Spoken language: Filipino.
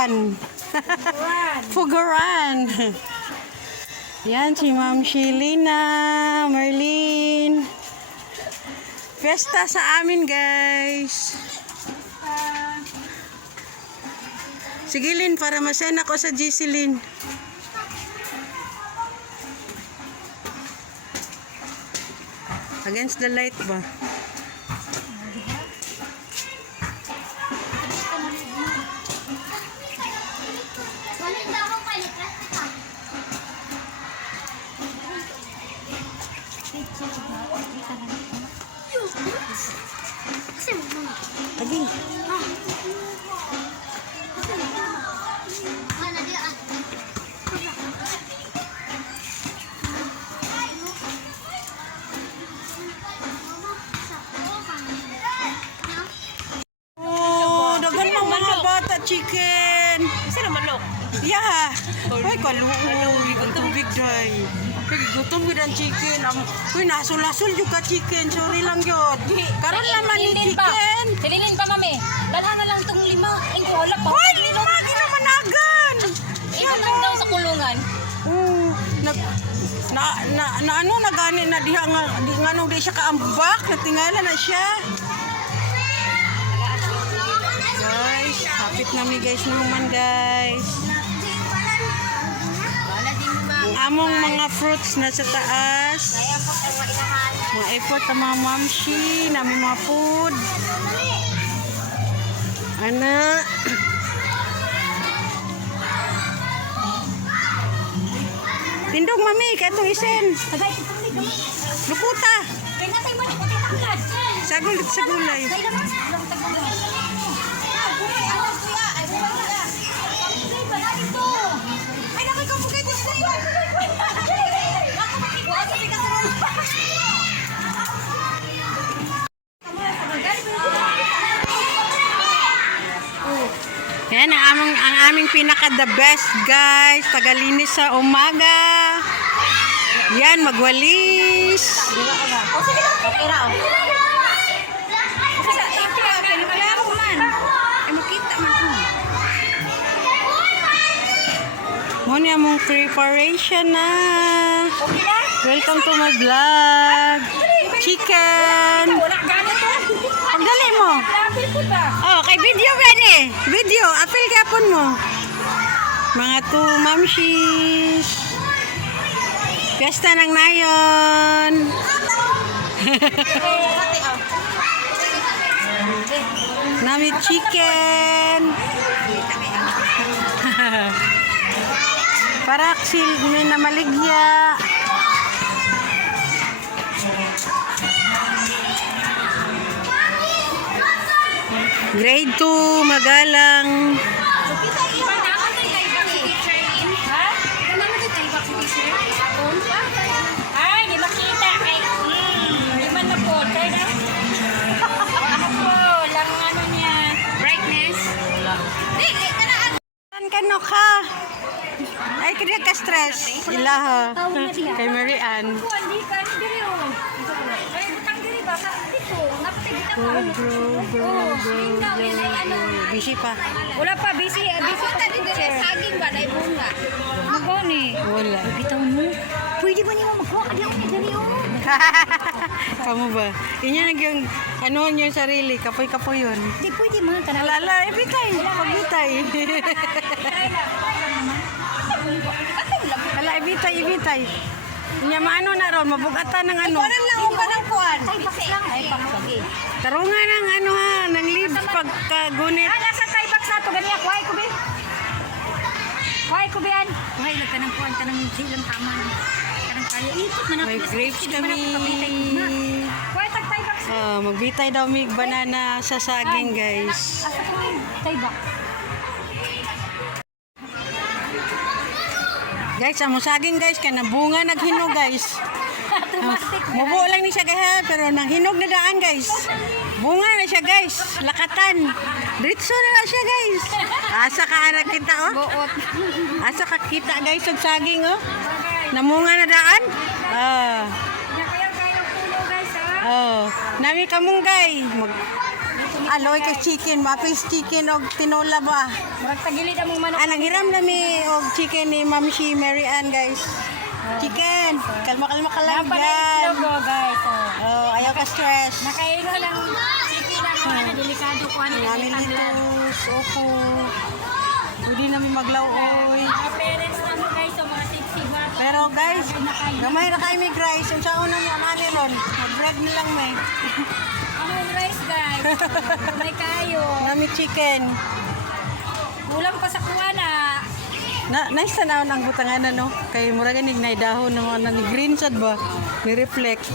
Fuguran. Fuguran. Yan si Ma'am Shelina, Marlene. Fiesta sa amin, guys. Sige, Lynn, para masend ako sa GC, Lynn. Against the light ba? Lagi. Oh, dagan ng mga bata chicken. Sino manok? Yeah. Ay, kaluoy. Tubig day. Gutom yun ang chicken. Uy, nasul-asul yung ka chicken. Sorry lang yun. Karon naman ni chicken. Sililin pa, mami. Dalhan na lang itong 5. Ingko, wala pa. Uy, 5 ginamanagan. Ito lang daw sa kulungan. Ano na gani na diha nga di nga nung di siya kaambak, natingala na siya. Guys, hapit na mi guys naman guys. Ang among mga fruits na sa taas. Mga effort ang mga mamshi, namin mga food. Ana. Tindog mami, kaya itong isen. Luputa. Sagul sa gulay. Yan ang aming pinaka the best guys, tagalinis sa umaga. Yan, magwalis. Okay ra. Muna mong preparation na. Welcome to my vlog. Chicken. Pagdali mo. Oh, kay video ready. Video, apil kapon mo. Mga 2 mamshis. Fiesta ng nayon. Nami chicken. Paraksil may namaligya. Grade 2, magalang. Ay, di makita. Di man na po. Ano po, lang ano niya. Brightness. Kano ka? Ay, kaya ka stress. Ilaha. Kay Mary Ann. Busy pa. Wala pa, busy pa teacher. Saging ba na bunga? Ano ni? Wala. Bitaw mo. Pwede ba niyo magkuha ka diyan gani oh. Kamu ba? Inya yung ano yung sarili, kapoy-kapoy yun. Di pwede man kana. Lala, ibitay. Pagbitay. Lala, ibitay. Inya maano na ron, mabugatan ng ano. Parang lang ba ng kuwan? Ay, box lang. Ay, box lagi. Tarungan ng ano ha, ng lead pagkagunit. Ah, nasa tay box na to ganiya. Kuhay ko bi. Kuhay ko bian. Kuhay lang kanang kuwan kanang silang tama. Kanang kaya ikot man May grapes kami. Kuhay tag tay box. Magbitay daw mig banana sa saging guys. Asa ko tay box. Guys, amo saging guys, kaya bunga naghinog guys. Mubo lang ni siya guys, pero nanghinog na daan guys. Bunga na siya guys, lakatan. Diretso na siya guys. Asa ka anak kita oh. Buot. Asa ka kita guys og saging oh. Namunga na daan. Ah. Kaya kayo puno guys ha. Oh, nami kamunggay. aloy kay chicken, mapis chicken og tinola ba? Murag tagilid among manok. Nanghiram na mi og chicken ni Ma'am si Mary Ann, guys. Chicken, kalma-kalma ka lang Dapat na dyan. itlog oh, guys. Oh, ayaw ka stress. Nakaino lang chicken ako na delikado ko ano Namin litos, opo. Pwede namin maglawoy. Mga parents na mo guys, so mga tipsy ba? Pero guys, gamay na kayo may rice. Yung sa una mo, amani ron. Mag-bread na lang may. Anong rice guys? May kayo. Nami chicken. Kulang pa sa kuwana. Nice na ang butangan no. Kay mura ganig na dahon ng mga green sad ba. Ni reflect.